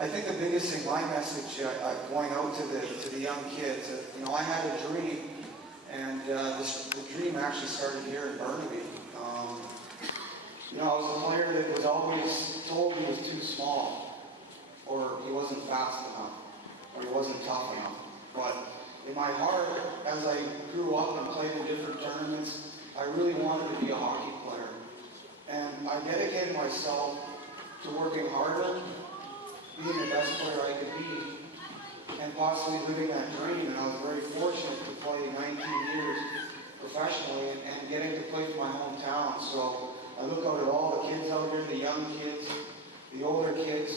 I think the biggest thing, my message going out to the young kids, I had a dream, and the dream actually started here in Burnaby. I was a player that was always told he was too small, or he wasn't fast enough, or he wasn't tough enough. But in my heart, as I grew up and played in different tournaments, I really wanted to be a hockey player. And I dedicated myself to working harder, being the best player I could be, and possibly living that dream. And I was very fortunate to play 19 years professionally and getting to play for my hometown. So I look out at all the kids out here, the young kids, the older kids.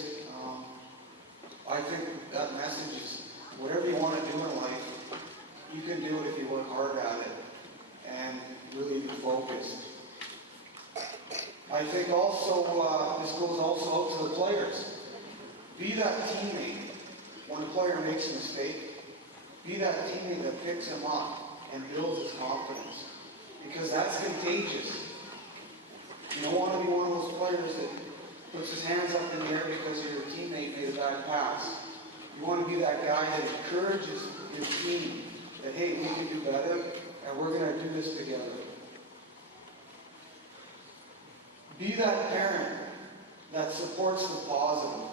I think that message is whatever you want to do in life, you can do it if you work hard at it and really be focused. I think also, this goes also out to the players. Be that teammate when a player makes a mistake. Be that teammate that picks him up and builds his confidence. Because that's contagious. You don't want to be one of those players that puts his hands up in the air because your teammate made a bad pass. You want to be that guy that encourages your team that, hey, we can do better, and we're going to do this together. Be that parent that supports the positive,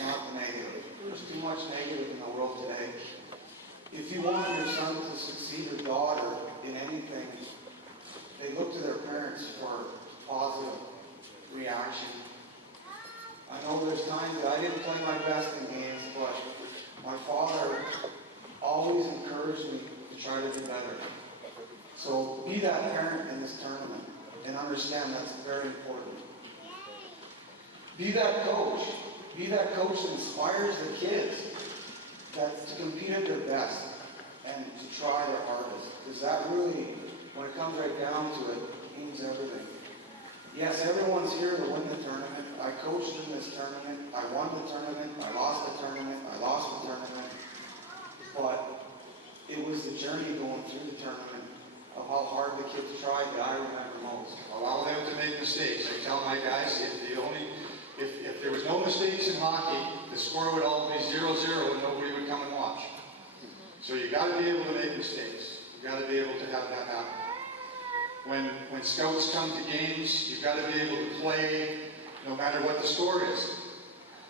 not the negative. There's too much negative in the world today. If you want your son to succeed or daughter in anything, they look to their parents for positive reaction. I know there's times that I didn't play my best in games, but my father always encouraged me to try to do better. So be that parent in this tournament and understand that's very important. Be that coach. Be that coach that inspires the kids to compete at their best and to try their hardest. Because that really, when it comes right down to it, means everything. Yes, everyone's here to win the tournament. I coached in this tournament. I won the tournament. I lost the tournament. I lost the tournament. But it was the journey going through the tournament of how hard the kids tried that I remember most. Allow them to make mistakes. I tell my guys, if there was no mistakes in hockey, the score would all be 0-0 and nobody would come and watch. So you got to be able to make mistakes. You got to be able to have that happen. When scouts come to games, you've got to be able to play no matter what the score is.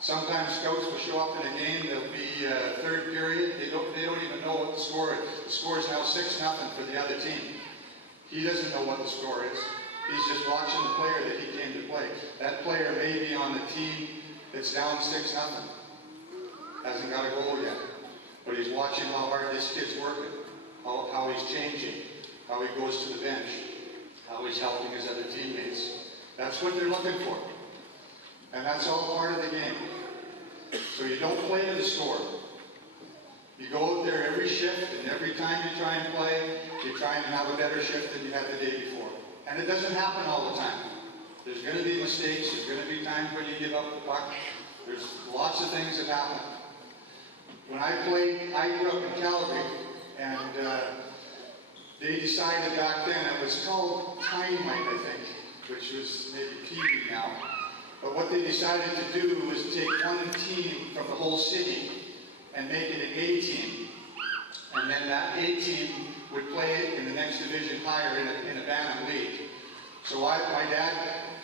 Sometimes scouts will show up in a game, there'll be third period, they don't even know what the score is. The score is now 6-0 for the other team. He doesn't know what the score is. He's just watching the player that he came to play. That player may be on the team that's down 6-0. Hasn't got a goal yet. But he's watching how hard this kid's working, how he's changing, how he goes to the bench, how he's helping his other teammates. That's what they're looking for. And that's all part of the game. So you don't play to the score. You go out there every shift, and every time you try and play, you try and have a better shift than you had the day before. And it doesn't happen all the time. There's going to be mistakes. There's going to be times when you give up the puck. There's lots of things that happen. When I played, I grew up in Calgary, and they decided back then, it was called Time Mite, I think, which was maybe PB now. But what they decided to do was take one team from the whole city and make it an A team. And then that A team would play in the next division higher in a Bantam League. So my dad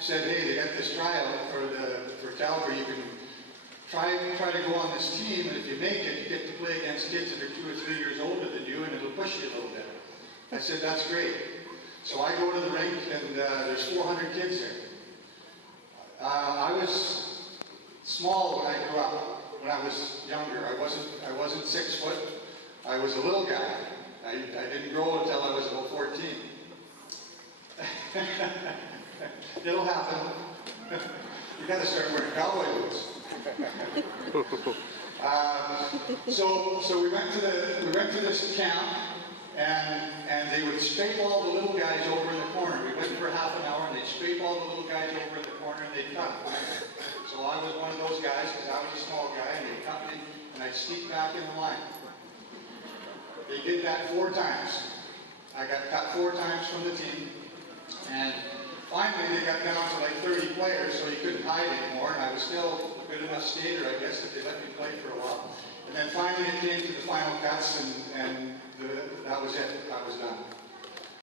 said, hey, they got this tryout for Calgary. You can try to go on this team, and if you make it, you get to play against kids that are 2 or 3 years older than you, and it'll push you a little bit. I said, that's great. So I go to the rink, and there's 400 kids there. I was small when I grew up. When I was younger, I wasn't 6 foot. I was a little guy. I didn't grow until I was about 14. It'll happen. You got to start wearing cowboy boots. So we went to this camp, and they would scrape all the little guys over in the corner. We went for half an hour, and they'd scrape all the little guys over in the corner, and they'd cut them. So I was one of those guys, because I was a small guy, and they'd cut me, and I'd sneak back in the line. They did that 4 times. I got cut 4 times from the team, and finally they got down to like 30 players, so you couldn't hide anymore, and I was still good enough skater, I guess, that they let me play for a while. And then finally it came to the final cuts, and that was it. I was done.